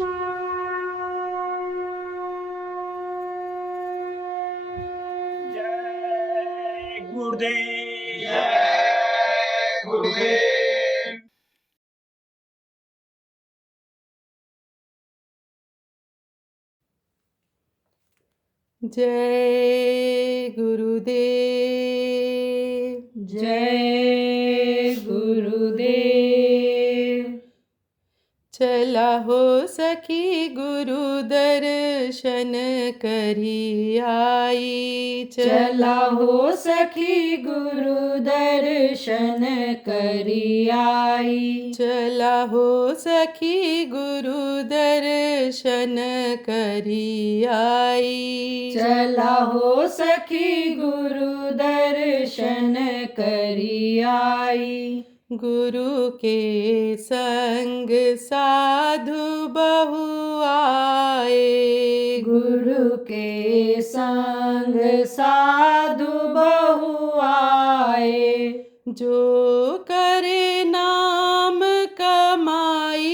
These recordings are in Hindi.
जय गुरुदेव। जय गुरुदेव। जय गुरुदेव। जय गुरुदेव। चला हो सखी गुरु दर्शन करी आई। चला हो सखी गुरु दर्शन करी आई। चला हो सखी गुरु दर्शन करी आई। चला हो सखी गुरु दर्शन करी आई। गुरु के संग साधु बहु आए। गुरु के संग साधु बहु आए। जो करे नाम कमाई।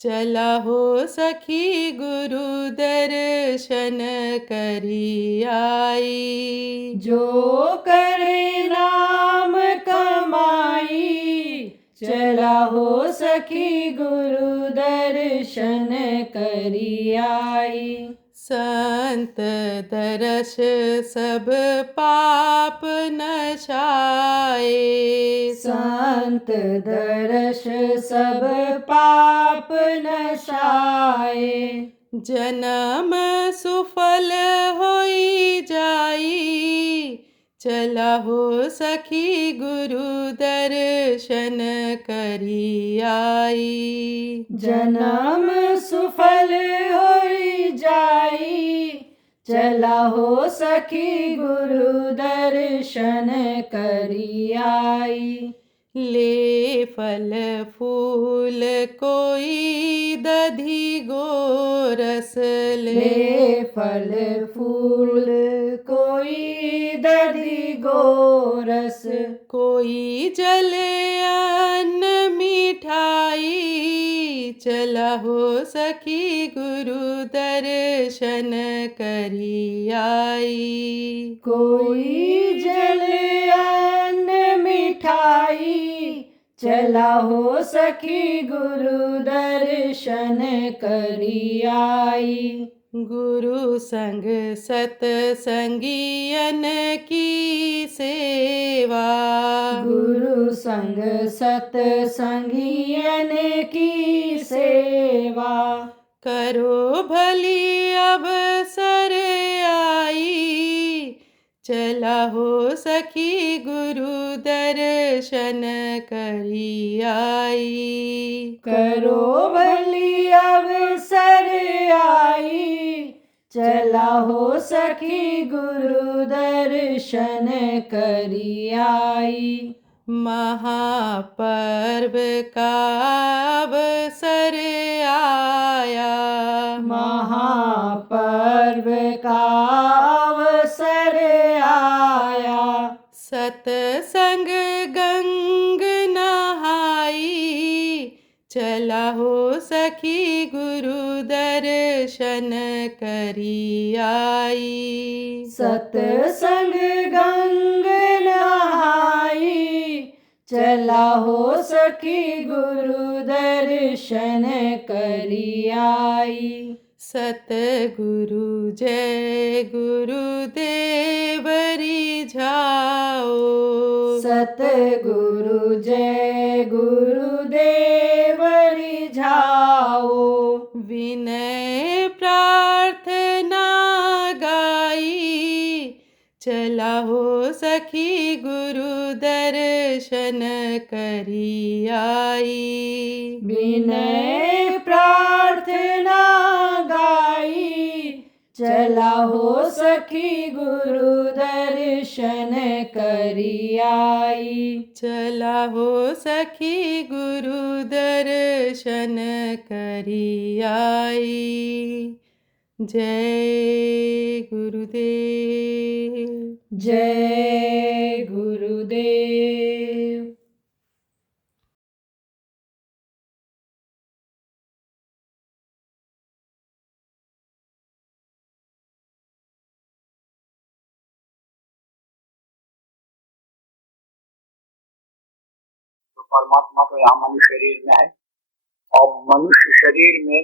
चला हो सखी गुरु दर्शन करी आई। जो करे नाम कमाई। चला हो सखी गुरु दर्शन करी आई। संत दरस सब पाप नशाए। संत दर्श सब पाप नशाए। जन्म सुफल होई जाई। चला हो सखी गुरु दर्शन करी आई। जन्म सुफल होई जाई। चला हो सखी गुरु दर्शन करी आई। ले फल फूल कोई दधि गोरस ले फल फूल कोई दधि गोरस। कोई जल अन्न मिठाई। चला हो सखी गुरु दर्शन करी आई। कोई जल अन्न मिठाई। चला हो सखी गुरु दर्शन करी आई। गुरु संग सतसंगियन की सेवा। गुरु संग सतसंगियन की सेवा। करो भली अवसर आई। चला हो सखी गुरु दर्शन करी आई। करो भली अवसर आई। चला हो सखी गुरु दर्शन करी आई। महापर्व का अवसर आया। महापर्व का अवसर आया। सतसंग गंग नहाई। चला हो सखी गुरु दर्शन करी आई। सतसंग गंग नहाई। चला हो सखी गुरु दर्शन करी आई। सतगुरु जय गुरुदेव रिझाओ। सतगुरु जय गुरुदेव रिझाओ। विनय प्रार्थना गाई। चला हो सखी गुरु दर्शन करी आई। विनय प्रार्थना गाई। चला हो सखी गुरु दर्शन करी आई। चला हो सखी गुरु दर्शन करी आई। जय गुरुदेव। जय गुरुदेव। परमात्मा तो यहाँ मनुष्य शरीर में है, और मनुष्य शरीर में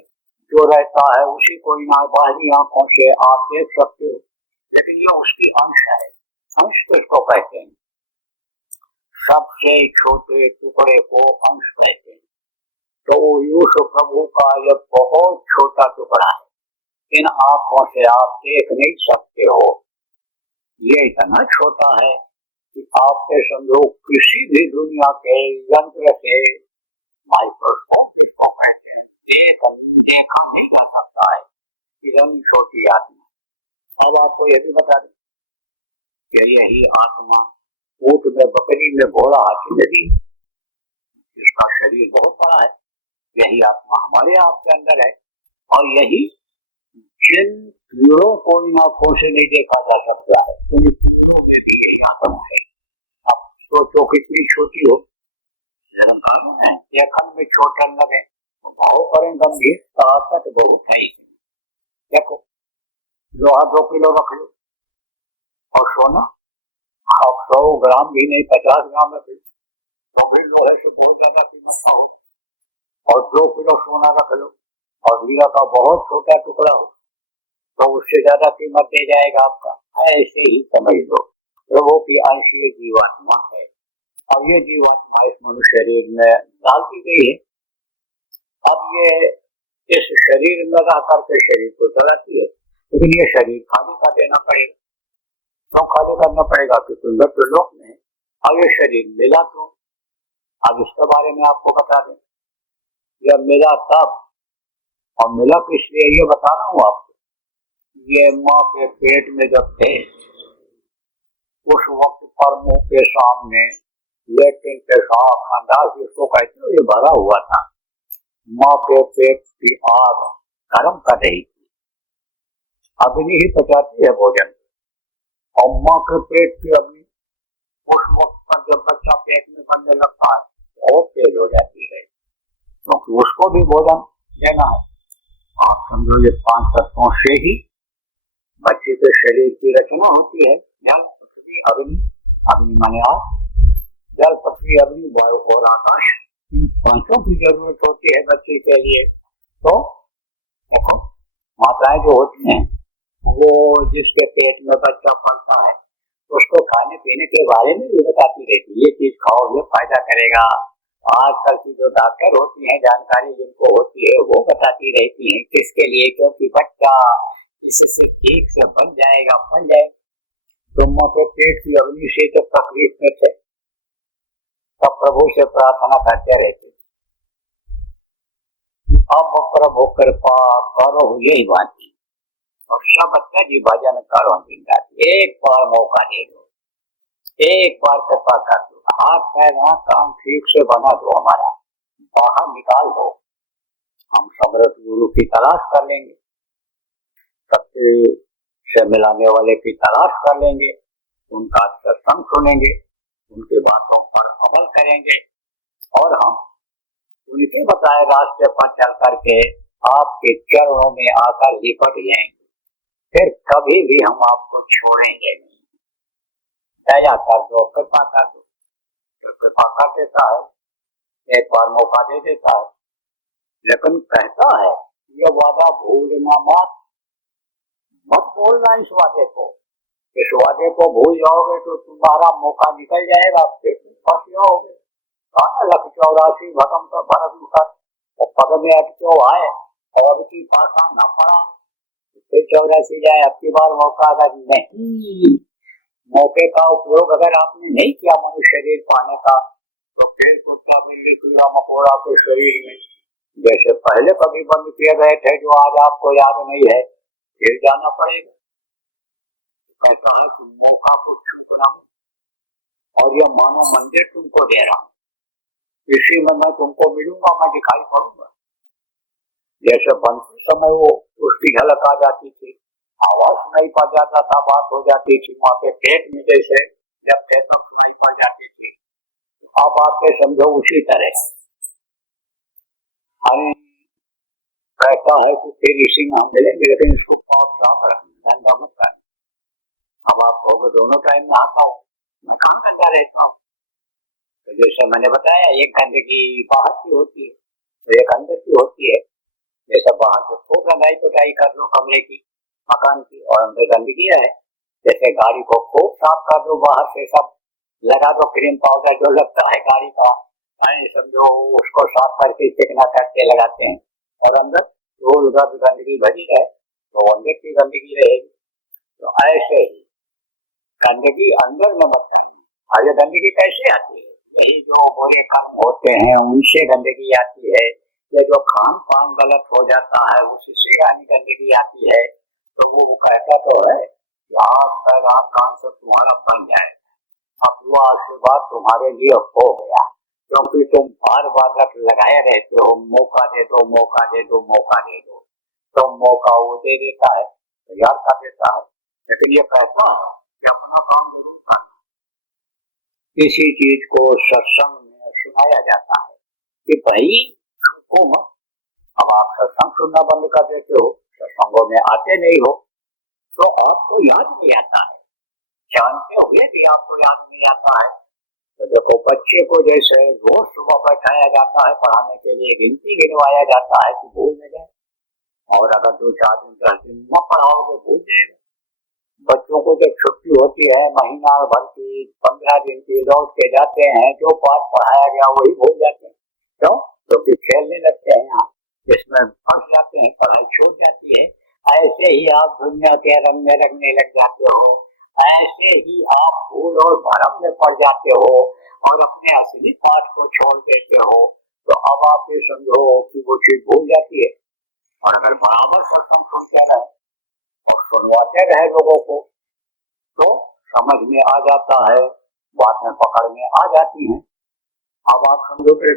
जो रहता है उसी को इन बाहरी आंखों से आप देख सकते हो, लेकिन ये उसकी अंश है। अंश किसको कहते हैं? सबसे छोटे टुकड़े को अंश कहते हैं। तो यीशु प्रभु का यह बहुत छोटा टुकड़ा है, इन आंखों से आप देख नहीं सकते हो। ये इतना छोटा है कि आपके समझो किसी भी दुनिया के यंत्र से, माइक्रोस्कोप इसको कहते हैं, देखा नहीं जा सकता है इतनी छोटी आत्मा। अब आपको यह भी बता दें कि यही आत्मा ऊंट में, बकरी में, घोड़ा, हाथी में भी, इसका शरीर बहुत बड़ा है, यही आत्मा हमारे आपके अंदर है। और यही जिन कीड़ों को इन आंखों से नहीं देखा जा सकता है, उन कीड़ों में भी यही आत्मा है। अब सोचो कितनी छोटी हो, निरंकार है, देखने में छोटा लगे, भाव करें गंभीर, ताकत बहुत है। देखो लोहा 2 किलो रख लो, और सोना आप 100 ग्राम भी नहीं, 50 ग्राम रख लो, तो भी लोहे से बहुत ज्यादा कीमत हो। और 2 किलो सोना रख लो और हीरा का बहुत छोटा टुकड़ा हो, तो उससे ज्यादा कीमत दे जाएगा आपका। ऐसे ही समझ लो, प्रभु की अंश ये जीवात्मा है। अब ये जीवात्मा इस मनुष्य शरीर में डाल दी गई है। अब ये इस शरीर में रह करके शरीर को चलाती है, लेकिन ये शरीर खाली का देना पड़ेगा। क्यों खाली करना पड़ेगा? क्योंकि मृत्यु लोक में अब ये शरीर मिला तो, अब इसके बारे में आपको बता दें। यह मिला तब, और मिला किस लिए ये बता रहा हूँ आपको। ये माँ के पेट में जब थे, उस वक्त पर मुंह के सामने लेट्रिन पेशाब खंडास जिसको कहते हो, ये भरा हुआ था। माँ के पेट की आग गर्म कर रही थी, अग्नि ही पचाती है भोजन, और माँ के पेट की अग्नि उस वक्त पर जब बच्चा पेट में बनने लगता है बहुत तेज हो जाती है, क्योंकि उसको भी भोजन देना है। आप समझो ये 5 तत्वों से ही बच्चे के शरीर की रचना होती है। जल, पृथ्वी, अग्नि, अग्नि माने आग, जल, पृथ्वी, अग्नि, वायु और आकाश, इन 5 की जरूरत होती है बच्चे के लिए। तो देखो माताएं जो होती हैं, वो जिसके पेट में बच्चा पलता है उसको खाने पीने के बारे में भी बताती रहती है, ये चीज खाओ, ये फायदा करेगा। आजकल की जो डॉक्टर होती हैं, जानकारी जिनको होती है, वो बताती रहती हैं किसके लिए, क्योंकि बच्चा इससे ठीक से बन जाएगा, बन जाएगा। तो माँ के पेट की अग्नि से जब तकलीफ में थे, तब प्रभु से प्रार्थना करते रहते, अब प्रभु कृपा करो यही बात, और सब अच्छा जी भजन करो जिंदा, एक बार मौका दे दो, एक बार कृपा कर दो, हाथ पैर काम ठीक से बना दो, हमारा बाहर निकाल दो, हम समृद्ध गुरु की तलाश कर लेंगे, सबसे से मिलाने वाले की तलाश कर लेंगे, उनका सत्संग सुनेंगे, उनके बातों पर अमल करेंगे, और हम उनके बताए रास्ते पर चल करके आपके चरणों में आकर लिपट जाएंगे। फिर कभी भी हम आपको छोड़ेंगे नहीं। दया कर दो, कृपा कर दो, तो कृपा कर देता है, एक बार मौका दे देता है, लेकिन कहता है ये वादा भूलना मत बोलना। इस वादे को भूल जाओगे तो तुम्हारा मौका निकल जाएगा, फिर फंस जाओगे। 1,84 भगम का भरत कर पग में अटको आए, और अब की पासा न पड़ा, फिर 84 जाए, अब की बार मौका अगर नहीं, मौके का उपयोग अगर आपने नहीं किया मनुष्य शरीर पाने का, तो फिर कुत्ता बिल्ली कीड़ा मकोड़ा के शरीर में जैसे पहले कभी बंद किए गए थे, जो आज आपको याद नहीं है, फिर जाना पड़ेगा। कहता है तुम मौका को छुपना, और यह मानो मंदिर तुमको दे रहा हूं, इसी में मैं तुमको मिलूंगा, मैं दिखाई पड़ूंगा। जैसे बनते समय वो उसकी झलक आ जाती थी, आवाज सुनाई पड़ जाता था, बात हो जाती थी, माँ के पेट में जैसे जब थे तब सुनाई पड़ जाती थी। अब आपके समझो उसी तरह हम कहता है कि फिर इसी में हम मिलेंगे, लेकिन इसको पाप साफ रखना, धंधा मत कर। अब आप कहोगे दोनों टाइम में आता हूँ, मैं काम करता रहता हूँ, तो जैसे मैंने बताया, एक गंदगी बाहर की होती है तो एक अंदर की होती है। जैसे बाहर से खूब रंगाई पुताई कर लो कमरे की, मकान की, और अंदर गंदगी है। जैसे गाड़ी को खूब साफ कर दो, बाहर से सब लगा दो, क्रीम पाउडर जो लगता है गाड़ी का, समझो उसको साफ करके चिकना करके लगाते हैं, और अंदर धूल गंदगी भरी है तो अंदर की गंदगी रहेगी। तो ऐसे ही गंदगी अंदर में मत करें। और ये गंदगी कैसे आती है? यही जो बुरे कर्म होते हैं उनसे गंदगी आती है। ये जो खान पान गलत हो जाता है उससे गंदगी आती है। तो वो कहता तो है कि आग पैर आग कान से तुम्हारा बन जाएगा। अब वो आशीर्वाद तुम्हारे लिए हो गया, क्योंकि तुम बार बार रख लगाए रहते हो, मौका दे दो मौका दे दो मौका दे दो। तो मौका वो दे देता है, तैयार कर देता है। लेकिन ये कहता है कि अपना काम जरूर करना। किसी चीज को सत्संग में सुनाया जाता है कि भाई छूको मत। अब आप सत्संग सुनना बंद कर देते हो, सत्संगों में आते नहीं हो, तो आपको याद नहीं आता है। जानते हुए भी आपको याद नहीं आता है। तो देखो, बच्चे को जैसे रोज सुबह बैठाया जाता है पढ़ाने के लिए, गिनती गिनवाया जाता है कि भूल न जाए, और अगर 2-4 दिन 10 दिन न पढ़ाओगे भूल जाएगा। बच्चों को जब छुट्टी होती है महीना भर की, 15 दिन की, लौट के जाते हैं, जो पाठ पढ़ाया गया वही भूल जाते हैं। क्यों? क्योंकि खेलने लगते हैं यहाँ, जिसमें फंस जाते हैं, पढ़ाई छूट जाती है। ऐसे ही आप दुनिया के रंग में रंगने लग जाते हो, ऐसे ही आप भूल और भरम में पड़ जाते हो और अपने असली पाठ को छोड़ देते हो। तो अब आप ये समझो कि वो चीज भूल जाती है। और अगर बराबर सत्संग सुनते रहे और सुनवाते रहे लोगों को, तो समझ में आ जाता है, बातें पकड़ में आ जाती हैं। अब आप समझो कि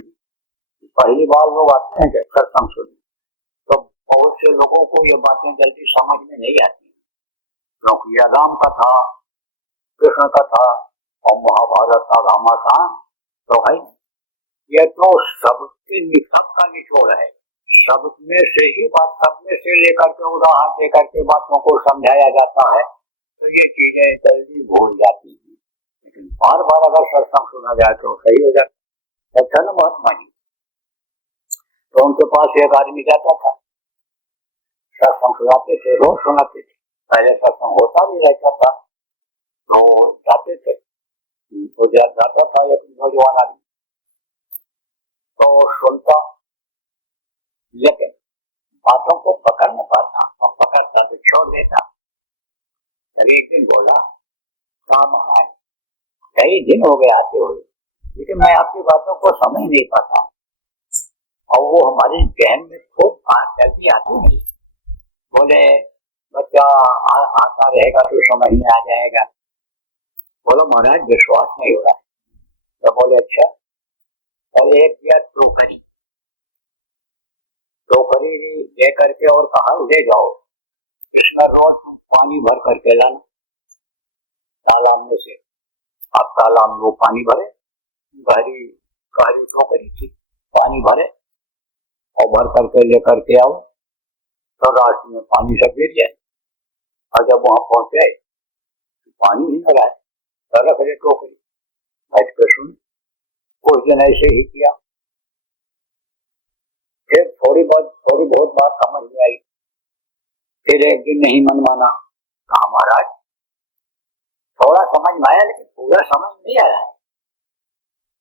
पहली बार लोग आते हैं सत्संग सुनने, तो बहुत से लोगों को ये बातें जल्दी समझ में नहीं आती, क्योंकि यह राम कथा, कृष्ण कथा और महाभारत का घमासान तो है। ये तो सबका निचोड़ है। सब में से ही बात, सब में से लेकर के उदाहरण देकर के बातों को समझाया जाता है, तो ये चीजें जल्दी भूल जाती हैं। लेकिन बार बार अगर सत्संग सुना जाए तो सही हो जाता। अच्छा ना महात्मा जी, तो उनके पास एक आदमी जाता था, सत्संग सुनाते थे, रोज सुनाते थे। पहले सत्संग होता भी रहता था तो जाते थे। तो जाता था एक नौजवान आदमी, तो सुनता, लेकिन बातों को पकड़ न पाता, और पकड़ता तो छोड़ देता। तभी एक दिन बोला, काम है, कई दिन हो गए आते हुए, लेकिन मैं आपकी बातों को समझ नहीं पाता, और वो हमारी जहन में खूब जल्दी आती नहीं। बोले, बच्चा आता रहेगा तो समझ में आ जाएगा। बोलो महाराज, विश्वास नहीं हो रहा है। तो बोले अच्छा, और एक दिया टोकरी ले करके और कहा ले जाओ, इसका रोज पानी भर करके लाना तालाब में से। आप तालाब में वो पानी भरे, गहरी टोकरी थी, पानी भरे और भर करके लेकर के आओ, तो रास्ते में पानी सब गिर जाए। और जब वहां पहुंचे पानी ही लगा है, तो रख दे टोकरी, बैठ कर सुन। कुछ दिन ऐसे ही किया, फिर थोड़ी बहुत बात समझ में आई। फिर एक दिन नहीं मन माना, कहा महाराज थोड़ा समझ में आया लेकिन पूरा समझ नहीं आ रहा है।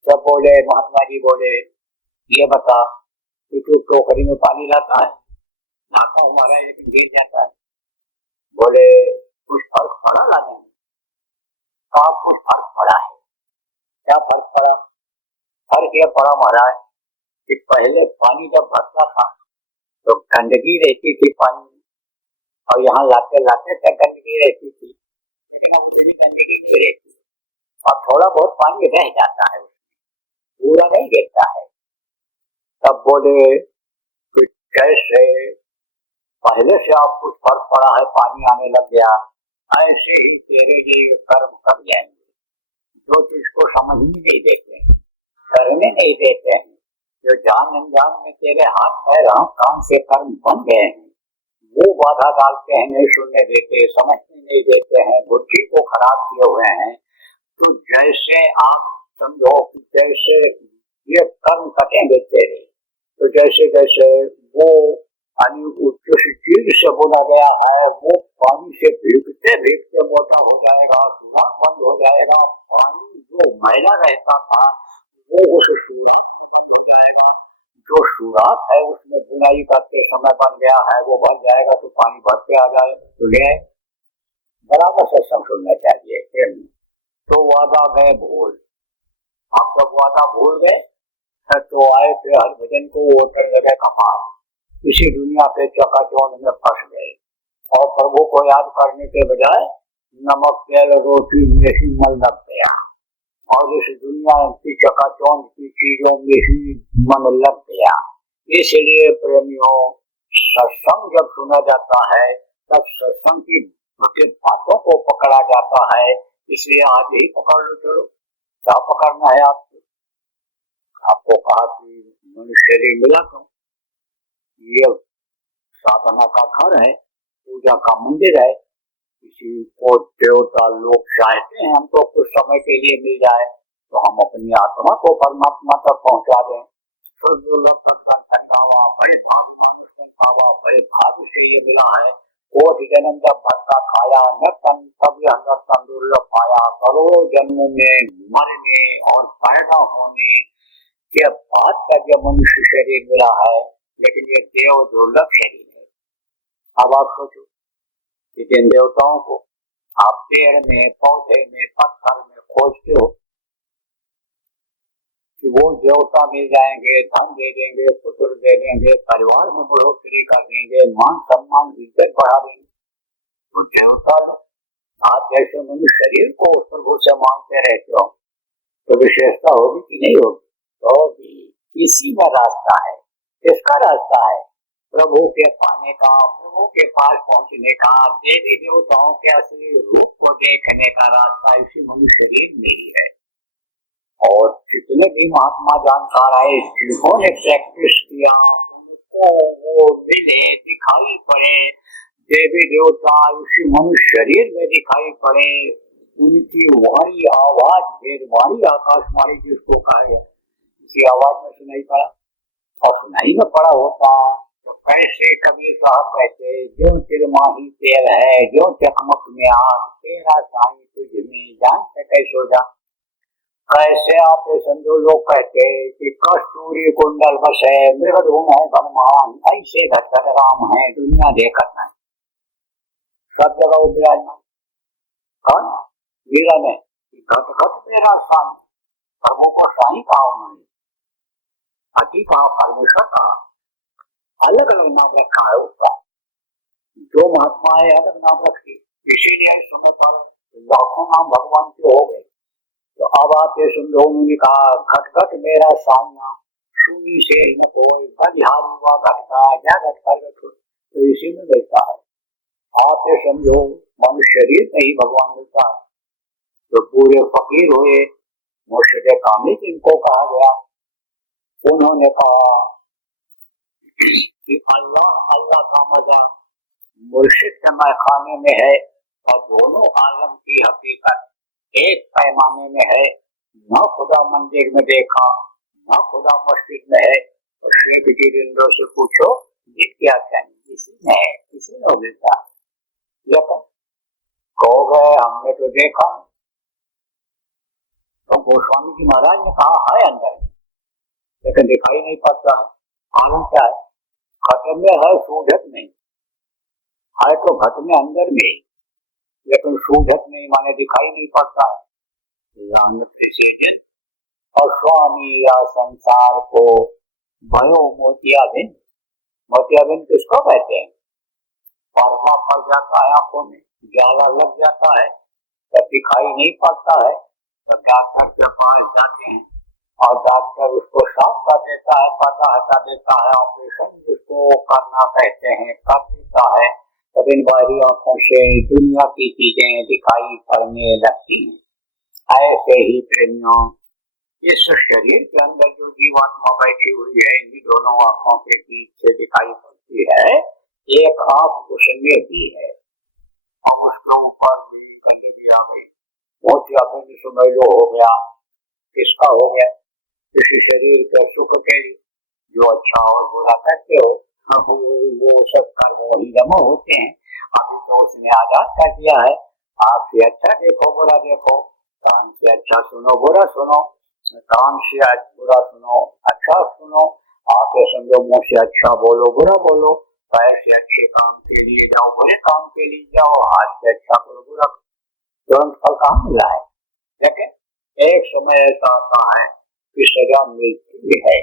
तब बोले, महात्मा जी बोले, ये बता कि तू टोकरी में पानी लाता है? लाता हूँ महाराज, लेकिन गिर जाता है। बोले, कुछ फर्क पड़ा लाने में? कहा कुछ फर्क पड़ा है। क्या फर्क पड़ा? फर्क यह पड़ा महाराज कि पहले पानी जब भरता था तो गंदगी रहती थी पानी में, और यहाँ लाते लाते तक गंदगी रहती थी, लेकिन अब उतनी गंदगी नहीं रहती, और थोड़ा बहुत पानी रह जाता है, पूरा नहीं गिरता है। तब बोले, कैसे पहले से आप कुछ फर्क पड़ा है, पानी आने लग गया, ऐसे ही तेरे ये कर्म कर जाएंगे। जो चीज को समझ ही नहीं देते, करने नहीं देते हैं, जो जान अनजान में तेरे हाथ पैर कान से कर्म बन गए हैं, वो बाधा डालते हैं, नहीं सुनने देते, समझने नहीं देते हैं, बुद्धि को खराब किए हुए हैं। तो जैसे आप समझो कि जैसे ये कर्म कटेंगे तेरे, तो जैसे जैसे वो जिस चीज से बोला गया है वो पानी से भीगते भीगते मोटा हो जाएगा, सुराख बंद हो जाएगा, पानी जो मैला रहता था वो उस सुराख हो जाएगा, जो सुराख है उसमें बुनाई करते समय बन गया है वो भर जाएगा, तो पानी भरते आ जाए तो ले बराबर से सब सुनना चाहिए। तो वादा गए भूल, आप जब वादा भूल गए तो आए थे हर भजन को वो करने लगे कपास, इसी दुनिया के चकाचौंध में फंस गए और प्रभु को याद करने के बजाय नमक तेल रोटी में ही मन लग गया और इस दुनिया की चकाचौंध की चीजों में ही मन लग गया। इसलिए प्रेमियों, सत्संग जब सुना जाता है तब सत्संग की बातों को पकड़ा जाता है, इसलिए आज ही पकड़ लो। चलो क्या पकड़ना है आपको कहा कि मनुष्य शरीर मिला तो ये साधना का घर है, पूजा का मंदिर है, किसी को देवता लोग चाहते हैं हमको कुछ समय के लिए मिल जाए तो हम अपनी आत्मा को परमात्मा तक पहुंचा दें। तो जो लोग बड़े भाग्य से ये मिला है, कोटि जन्म जब भटका खाया न तन तब यह दुर्लभ पाया, करोड़ों जन्मों में मरने और पैदा होने के बाद का जब मनुष्य शरीर मिला है, लेकिन ये देव दुर्लभ शरीर है। अब आप सोचो कि जिन देवताओं को आप पेड़ में पौधे में पत्थर में खोजते हो कि वो देवता मिल जाएंगे, धन दे देंगे, पुत्र दे देंगे, परिवार में बढ़ोतरी कर देंगे, मान सम्मान इज्जत बढ़ा देंगे, तो देवता आप जैसे मनुष्य शरीर को उस प्रभु से मांगते रहते हो तो विशेषता होगी कि नहीं होगी? तो इसी का रास्ता है। किसका रास्ता है? प्रभु के पाने का, प्रभु के पास पहुंचने का, देवी देवताओं के असली रूप को देखने का रास्ता इसी मनुष्य शरीर में ही है। और जितने भी महात्मा जानकार आए जिन्होंने प्रैक्टिस किया उनको वो मिले, दिखाई पड़े, देवी देवता इसी मनुष्य शरीर में दिखाई पड़े, उनकी वाणी आवाज वेदवाणी आकाशवाणी जिसको कहा गया, इसी आवाज में सुनाई पड़ा और सुनाई में पड़ा होता तो कैसे कबीर साहब कहते, जो तिरमाही तेल है जो चकमक में आग, तेरा साईं तुझ में जान से कैसो जा। कैसे आप समझो लोग कहते कि कस्तूरी कुंडल बसे मृगधूम है भगवान, ऐसे घटघट राम है दुनिया देखता है, सब जगह विराजमान कौन वीरा में घटघट तेरा साईं, प्रभु को साईं कहा उन्होंने, अति कहा, परमेश्वर कहा, अलग अलग नाम रखा है उसका। जो महात्मा है अलग नाम रखी, इसीलिए समय पर लाखों नाम भगवान के हो गए। तो अब आप ये समझो, उन्होंने कहा घट घट मेरा साइया सुनी से न कोई बलिहारी हुआ घटका क्या घट कर, तो इसी में मिलता है। आप ये समझो मनुष्य शरीर में ही भगवान मिलता है। तो पूरे फकीर हुए मुर्शिद कामिल जिनको कहा गया, उन्होंने कहा कि अल्लाह अल्लाह का मजा मुर्शिद के मैखाने में है और दोनों आलम की हकीकत एक पैमाने में है। न खुदा मंदिर में देखा न खुदा मस्जिद में है। और श्री विजयेंद्र से पूछो ये क्या चाहिए, किसी में है, किसी में मिलता है, लेकिन कहो गए हमने तो देखा। तो गोस्वामी जी महाराज ने कहा है अंदर में, लेकिन दिखाई नहीं पड़ता है। आनंद क्या है? घट में है, सूझत नहीं है, तो घट में अंदर में, लेकिन सूझत नहीं माने दिखाई नहीं पड़ता है। और स्वामी या संसार को भयो मोतियाबिंद, मोतियाबिंद किसको कहते हैं? पर्दा पड़ जाता है आंखों में, जाला लग जाता है, तब दिखाई नहीं पड़ता है, तो डॉक्टर के पास जाते हैं और डॉक्टर उसको साफ कर देता है, पर्दा हटा देता है, ऑपरेशन जिसको करना कहते हैं कर देता है, तब इन बाहरी आंखों से दुनिया की चीजें दिखाई पड़ने लगती हैं। ऐसे ही प्रेमियों, इस शरीर के अंदर जो जीवात्मा बैठी हुई है, इन दोनों आंखों के बीच से दिखाई पड़ती है। एक आंख उसमें भी है और उसके ऊपर भी कटे भी आ गई, मोतियाबिंद सुमेलो हो गया, किसका हो गया? इस शरीर के सुख के लिए जो अच्छा और बुरा करते हो वो सब कर्म वही जमा होते हैं। अभी तो उसने आजाद कर दिया है, आँख से अच्छा देखो बुरा देखो, कान से अच्छा सुनो बुरा सुनो, कान से बुरा सुनो अच्छा सुनो, आंखें समझो मुंह से अच्छा बोलो बुरा बोलो, पैर से अच्छे काम के लिए जाओ बुरे काम के लिए जाओ, हाथ से अच्छा करो बुरा, तुरंत फल कहाँ मिला है? लेकिन एक समय ऐसा आता है कि सजा मिलती है।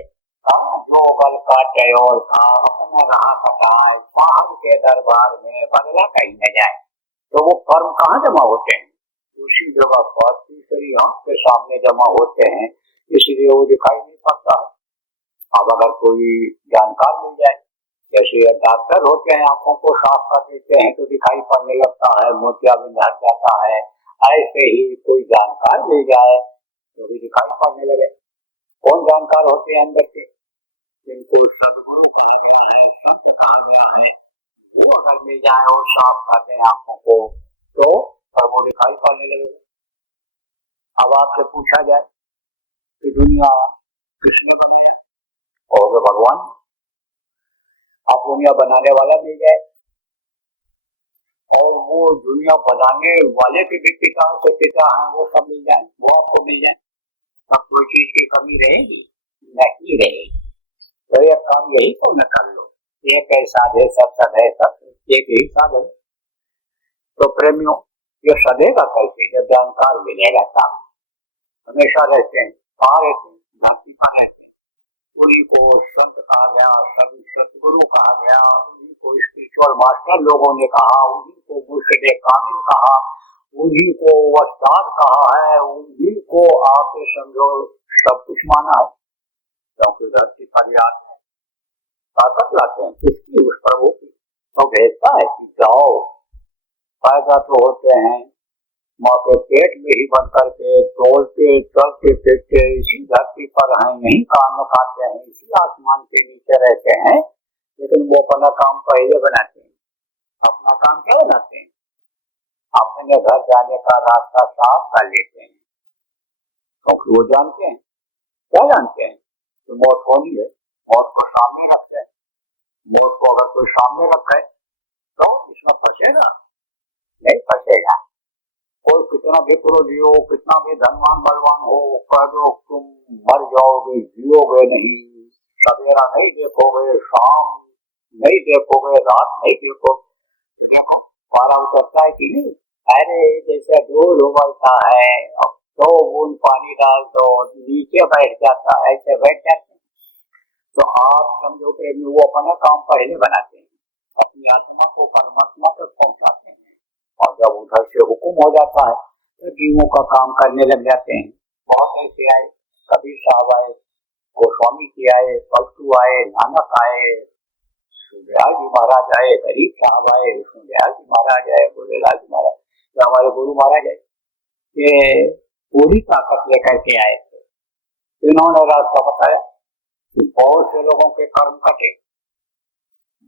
जो बल काटे और काम अपना रहा कटाए, साहब के दरबार में बदला कहीं न जाए। तो वो कर्म कहाँ जमा होते हैं? उसी जगह पर तीसरी आंख के सामने जमा होते हैं, इसलिए वो दिखाई नहीं पड़ता है। अब अगर कोई जानकार मिल जाए, जैसे डॉक्टर होते हैं आंखों को साफ कर देते हैं तो दिखाई पड़ने लगता है, मोतियाबिंद हट जाता है, ऐसे ही कोई जानकार मिल जाए तो भी दिखाई पड़ने लगे। कौन जानकार होते हैं अंदर के? जिनको सदगुरु कहा गया है, संत कहा गया है, वो अगर मिल जाए और साफ कर दें आंखों को तो वो दिखाई पड़ने लगे। अब आपसे पूछा जाए कि दुनिया किसने बनाया? और भगवान। आप दुनिया बनाने वाला मिल जाए और वो दुनिया बनाने वाले के भी पिता से पिता हैं वो सब मिल जाए, वो आपको मिल जाए, तब कोई चीज की कमी रहेगी? नहीं रहेगी। तो ये काम यही तो न कर लो, एक है साधे सब सधे सब एक ही साधन। तो प्रेमियों ये सधेगा कैसे? जब जानकार मिलेगा काम। हमेशा रहते हैं कहाँ रहते हैं? झांकी पर रहते हैं। उन्हीं को संत कहा गया, सभी सतगुरु कहा गया, उन्हीं को स्पिरिचुअल मास्टर लोगों ने कहा, उन्हीं को मुर्शिद कामिल कहा, उन्हीं को उस्ताद कहा है, उन्हीं को आपके समझो सब कुछ माना है। क्योंकि धरती पर याद है ताकत लाते हैं किसकी? उस प्रभु की। तो भेजता है कि जाओ, फायदा तो होते हैं माँ के पेट में ही बन करके तोलते चलते फिरते इसी धरती पर हैं, यही काम खाते हैं, इसी आसमान के नीचे रहते हैं, लेकिन वो अपना काम पहले बनाते हैं। अपना काम क्या बनाते हैं? अपने घर जाने का रास्ता साफ कर लेते हैं, क्योंकि वो जानते हैं, क्या जानते हैं तो मौत होनी है, मौत को सामने रखते हैं। मौत को अगर कोई सामने रखे तो इसमें फंसेगा? नहीं फंसेगा। कोई कितना भी क्रोधी हो, कितना भी धनवान बलवान हो, कह दो तुम मर जाओगे, जियोगे नहीं, सवेरा नहीं देखोगे, शाम नहीं देखोगे, रात नहीं देखोगे, पारा उतरता है कि नहीं? अरे जैसे धूल उबलता है, अब दो बूंद पानी डाल दो नीचे बैठ जाता है, ऐसे बैठ जाते हैं। तो आप समझो प्रेमी वो अपना काम पहले बनाते हैं, अपनी आत्मा को परमात्मा तक पहुंचाते हैं, और जब उधर से हुक्म हो जाता है तो जीवों का काम करने लग जाते हैं। बहुत ऐसे आए, कबीर साहब आए, गोस्वामी जी आए, पलटू आए, नानक आए, सुखदयाल जी महाराज आए, गरीब साहब आए, सुखदयाल जी महाराज आए, गुरुलाल जी महाराज, तो हमारे गुरु महाराज आए, ये पूरी ताकत लेकर के आए थे। इन्होंने रास्ता बताया कि बहुत से लोगों के कर्म कटे,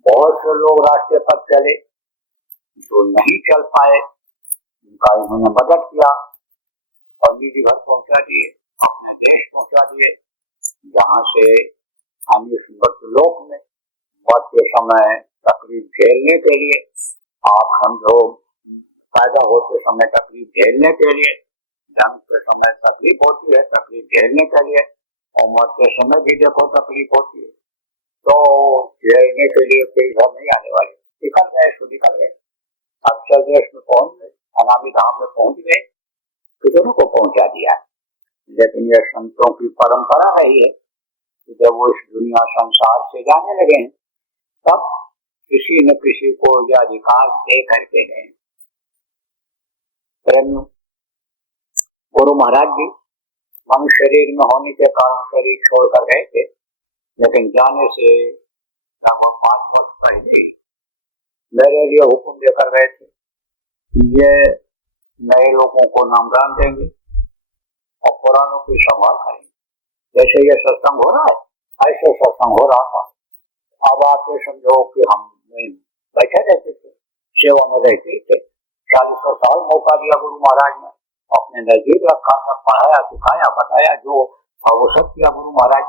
बहुत से लोग रास्ते पर चले, जो नहीं चल पाए उनका इन्होंने मदद किया, पंडित जी घर पहुंचा दिए, देश पहुंचा दिए, जहाँ से हम इस लोक में बढ़ते समय तकलीफ झेलने के लिए, आप समझो पैदा होते समय तकलीफ झेलने के लिए, जन्म के समय तकलीफ होती है तकलीफ झेलने के लिए, और मरते समय भी देखो तकलीफ होती है, तो झेलने के लिए कोई घर नहीं आने वाले, निकल गए सो निकल गए। अक्षर देश में पहुंच गए, अनामी धाम में पहुंच गए, कितनों को पहुंचा दिया। लेकिन यह संतों की परंपरा रही है कि जब वो इस दुनिया संसार से जाने लगे हैं तब किसी न किसी को यह अधिकार दे करके गए। गुरु महाराज भी हम शरीर में होने के कारण शरीर छोड़कर गए थे, लेकिन जाने से लगभग 5 वर्ष पहले मेरे लिए हुक्म देकर गए थे कि ये नए लोगों को नामदान देंगे और पुरानों की संभाल करेंगे। जैसे ये सत्संग हो रहा है ऐसे सत्संग हो रहा था। अब आप ये समझो कि हम बैठे रहते थे, सेवा में रहते थे, 40 साल मौका दिया गुरु महाराज ने, अपने नजदीक रखा, सब पढ़ाया सिखाया बताया, जो था वो सब किया गुरु महाराज।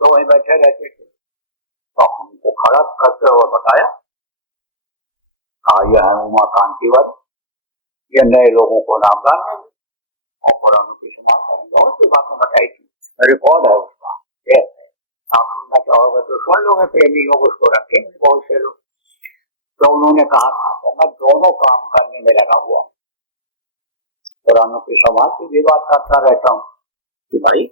तो वही बैठे रहते थे, तो हमको खड़ा करके और बताया, यह है उमा कांतिवर, ये नए लोगों को नाम डालने और पुरानों की समाज करेंगे। बहुत सी बातें बताई थी, रिकॉर्ड है उसका, आप सुनना चाहोगे तो सुन लोगे, प्रेमी लोग उसको रखेंगे बहुत से लोग। तो उन्होंने कहा था तो मैं दोनों काम करने में लगा हुआ हूँ, पुरानों की समाज की भी बात करता रहता हूँ कि भाई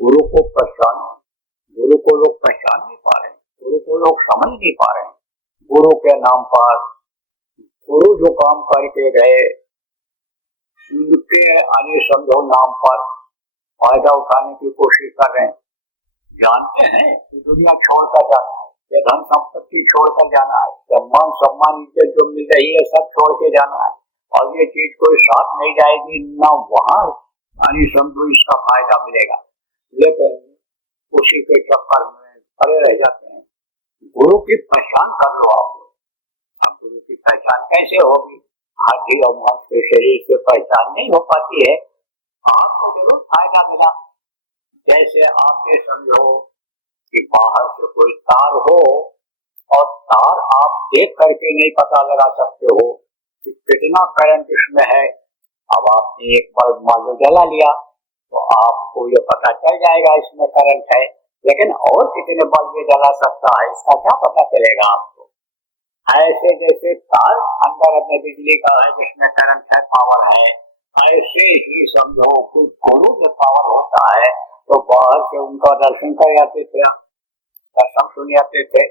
गुरु को पहचानो। गुरु को लोग पहचान नहीं पा रहे, गुरु को लोग समझ नहीं पा रहे। गुरु के नाम पर गुरु जो काम करके गए, उनके आने समझो नाम पर फायदा उठाने की कोशिश कर रहे हैं। जानते हैं कि दुनिया छोड़कर जाना है, ये धन संपत्ति छोड़कर जाना है, सम्मान सम्मान इज्जत जो मिल रही है सब छोड़ के जाना है, और ये चीज कोई साथ नहीं जाएगी, ना वहां यानी समझो इसका फायदा मिलेगा। लेकिन उसी के चक्कर में पड़े रह जाते हैं। गुरु की पहचान कर लो आप। अब गुरु की पहचान कैसे होगी? हड्डी और मांस के शरीर से पहचान नहीं हो पाती है। आपको जरूर फायदा मिला, जैसे आपके समझो कि बाहर से कोई तार हो और तार आप देख करके नहीं पता लगा सकते हो कि कितना करंट इसमें है। अब आपने एक बल्ब मान लो जला लिया तो आपको ये पता चल जाएगा इसमें करंट है, लेकिन और कितने बल्ब जला सकता है इसका क्या पता चलेगा आपको? ऐसे जैसे तार अंदर अपने बिजली का है जिसमें करंट है, पावर है, ऐसे ही समझो कुछ गुरु में पावर होता है। तो बाहर से उनका दर्शन कर जाते थे, सब सुन जाते थे,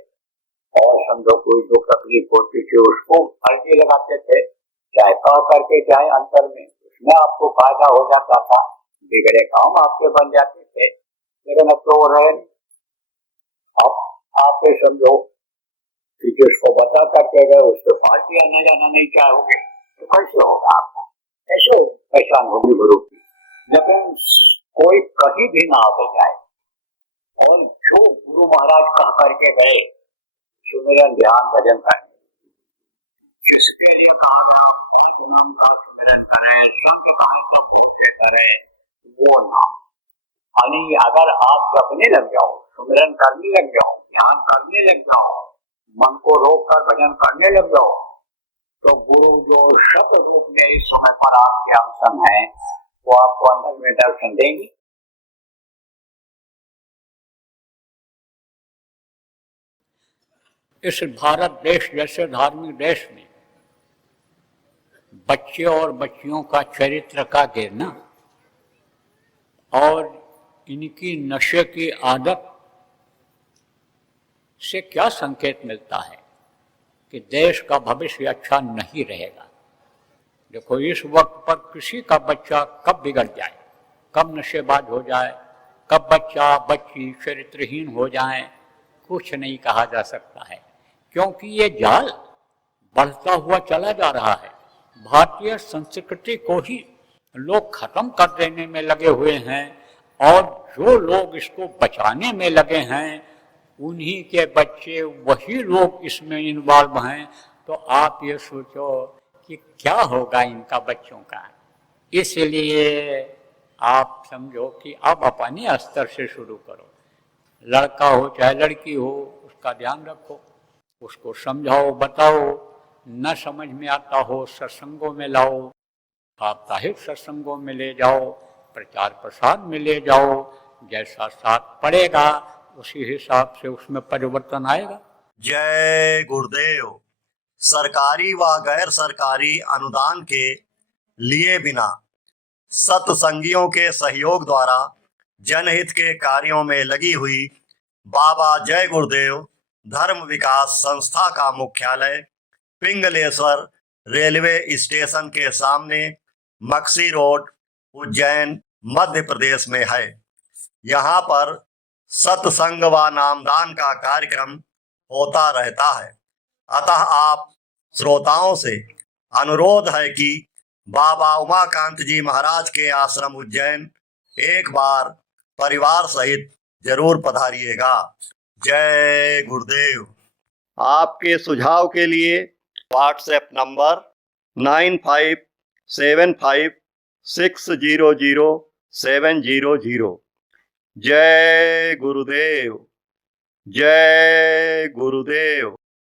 और समझो कोई जो तकलीफ होती थी उसको अर्जी लगाते थे, चाहे कह करके चाहे अंतर में, उसमें आपको फायदा हो जाता था, बिगड़े काम आपके बन जाते थे। लेकिन अब तो रहे, अब आप समझो कि जिसको बता करके गए उसके पास भी आना जाना नहीं चाहोगे तो कैसे होगा आपका? कैसे पहचान होगी गुरु की? लेकिन कोई कहीं भी ना आते जाए, और जो गुरु महाराज कह करके गए सुमिरन ध्यान भजन करने, जिसके लिए कहा गया 5 नाम का सुमिरन करें, संत कहा तो बहुत करें, वो नाम यानी अगर आप जपने लग जाओ, सुमिरन करने लग जाओ, ध्यान करने लग जाओ, मन को रोक कर भजन करने लग जाओ, तो गुरु जो शब्द रूप में इस समय पर आपके अंशन है वो आपको अंदर में दर्शन देंगे। इस भारत देश जैसे धार्मिक देश में बच्चे और बच्चियों का चरित्र का गिरना और इनकी नशे की आदत से क्या संकेत मिलता है कि देश का भविष्य अच्छा नहीं रहेगा। देखो, इस वक्त पर किसी का बच्चा कब बिगड़ जाए, कब नशेबाज हो जाए, कब बच्चा बच्ची चरित्रहीन हो जाए, कुछ नहीं कहा जा सकता है, क्योंकि ये जाल बढ़ता हुआ चला जा रहा है। भारतीय संस्कृति को ही लोग खत्म कर देने में लगे हुए हैं, और जो लोग इसको बचाने में लगे हैं उन्हीं के बच्चे, वही लोग इसमें इन्वॉल्व हैं। तो आप ये सोचो कि क्या होगा इनका बच्चों का। इसलिए आप समझो कि अब अपने स्तर से शुरू करो, लड़का हो चाहे लड़की हो, उसका ध्यान रखो, उसको समझाओ बताओ, न समझ में आता हो सत्संगों में लाओ, साप्ताहिक सत्संगों में ले जाओ, प्रचार प्रसार में ले जाओ, जैसा साथ पड़ेगा उसी हिसाब से उसमें परिवर्तन आएगा। जय गुरुदेव। सरकारी व गैर सरकारी अनुदान के लिए बिना सत्संगियों के सहयोग द्वारा जनहित के कार्यों में लगी हुई बाबा जय गुरुदेव धर्म विकास संस्था का मुख्यालय पिंगलेश्वर रेलवे स्टेशन के सामने मक्सी रोड, उज्जैन, मध्य प्रदेश में है। यहाँ पर सत्संग व नामदान का कार्यक्रम होता रहता है। अतः आप श्रोताओं से अनुरोध है कि बाबा उमाकांत जी महाराज के आश्रम उज्जैन एक बार परिवार सहित जरूर पधारिएगा। जय गुरुदेव। आपके सुझाव के लिए व्हाट्सएप नंबर 95 75600700। जय गुरुदेव, जय गुरुदेव।